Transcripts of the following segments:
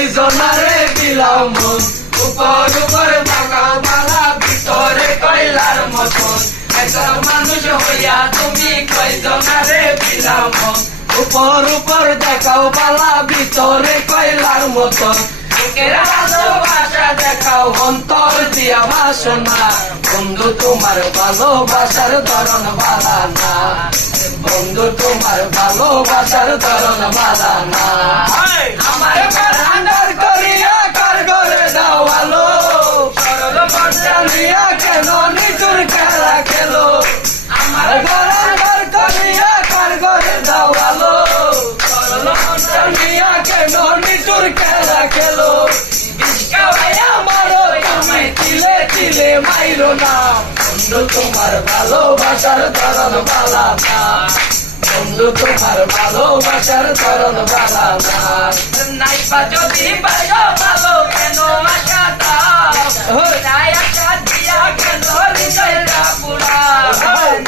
কয়জনারে দিলাম মন, উপর উপর বাঁকাও বালা ভিতরে কয়লার মতন। একটা মানুষ হইয়া তুমি কয়জনারে দিলাম মন, উপর উপর দেখাও বালা ভিতরে কয়লার মতন। বুকের ভালোবাসা দেখাও অন্তর দিয়া বাসনা, বন্ধু তোমার ভালোবাসার ধরন বালা না, বন্ধু তোমার ভালোবাসার ধরন বালা না। আমার বারান্দার করিয়া কার ঘরে দেওয়ালো, সরল মনটা নিয়া কেন নিতুর খেলা খেলো। আমার বারান্দার করিয়া কার ঘরে দেওয়ালো, সরল মনটা নিয়া কেন নিতুর খেলা খেলো। বিষ্কা ভাইয়া মারো আমায় তিলে তিলে মাইরো না, বন্ধু তোমার ভালোবাসার ধরন বালা না, বন্ধু তোমার ভালোবাসার ধরন বালা না। নাইবা যদি বাসো ভালো কেন আশা দাও, নাই আশা দিয়া কেন হৃদয়টা পুরাও।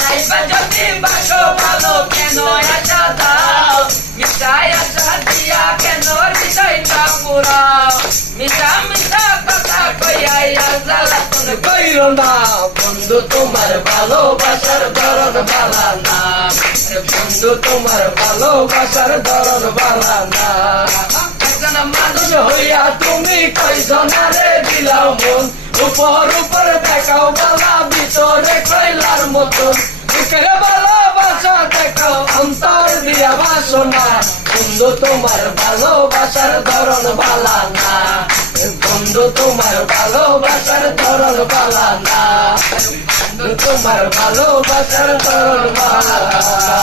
নাইবা যদি বাসো ভালো কেন আশা দাও, মিশাই আশা দিয়া কেন হৃদয়টা পুরাও। মিশা মিশা কথা কইয়া জ্বালাতন কইরো না, বন্ধু তোমার ভালোবাসার ধরন বালা না, বন্ধু তোমার ভালোবাসার ধরন বালা না। একজন মানুষ হইয়া তুমি কয়জনারে দিলাও মন, উপর উপর দেখাও বালা ভিতরে কয়লার মতন। বুকের ভালোবাসা দেখাও অন্তর দিয়া বাসনা, বন্ধু তোমার ভালোবাসার ধরন বালা না, বন্ধু তোমার ভালোবাসার ধরন বালা না, বন্ধু তোমার ভালোবাসার ধরন বালা না।